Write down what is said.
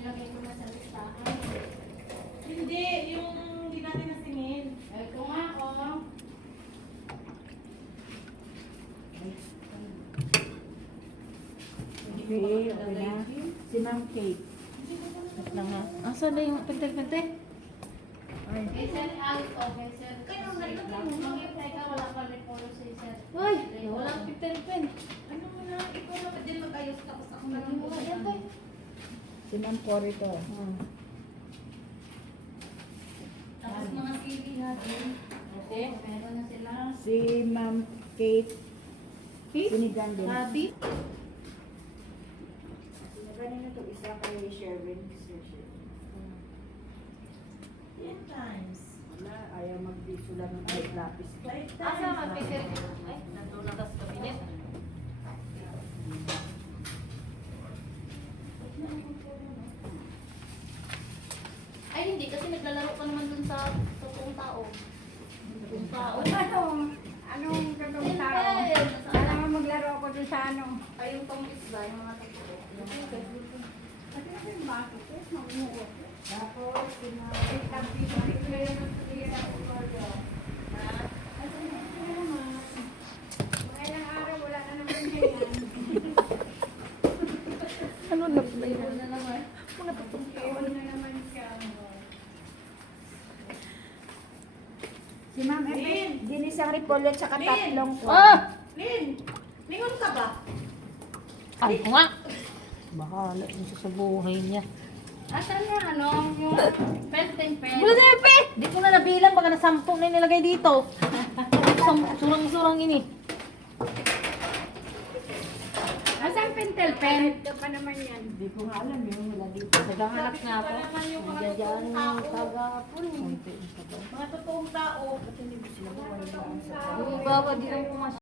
nilagay ko na sa listahan. Hindi, yung hindi natin nasingin. Ito nga, oh. Okay, okay na. Si Ma'am Kate. At lang ha. Asa na yung pente-pente? Ay. Kay Sir out, okay, Sir. Kaya nung nalagay mo. Mag-apply ka, wala pa rin polo si Sir. Ay, walang pente-pen. Ano mo na, ikaw na pa din mag-ayos tapos ako na lang Wala yan, tay. Si Ma'am Cory to. Tapos mga CV natin. Okay, meron na sila. Si Ma'am Kate. Sinigang din. Happy? Sinigang na to isa kay Sherwin. Yan times. Wala, ayaw mag-viso lang ng ay lapis. Asa nga, Peter? Ay, nandun na sa kabinet. Ay, hindi. Kasi naglalaro ka naman dun sa totoong tao. Totoong tao. Anong katong tao? Siyempre, Alam mo maglaro ako dun sa ano? ay, yung pang isda, yung mga totoo. Kasi kasi bakit eh? Mamuha ko. Tapos, si Ma'am Mga ilang araw wala na naman ganyan. ano na pala yun? Ayun na naman. Ewan na naman siya. Si Ma'am Lin! Epe, dinisang repolyo at saka Lin! tatlong Ah! Lin! Lingon ka ba? Ay, ko nga! Bahala din siya sa buhay niya. Asan na, ano, yung pen. Wala si Epe! Di ko na nabilang, baka na 10 na yung nilagay dito. Surang-surang ini. Asan pentel pen? Ito pa naman yan. Hindi ko nga alam yun. Wala dito. Naghahanap nga ako. Nandiyan yung tagapon. Mga totoong tao. Ba't hindi ko sila buwan sa Yung baba, di lang pumasok.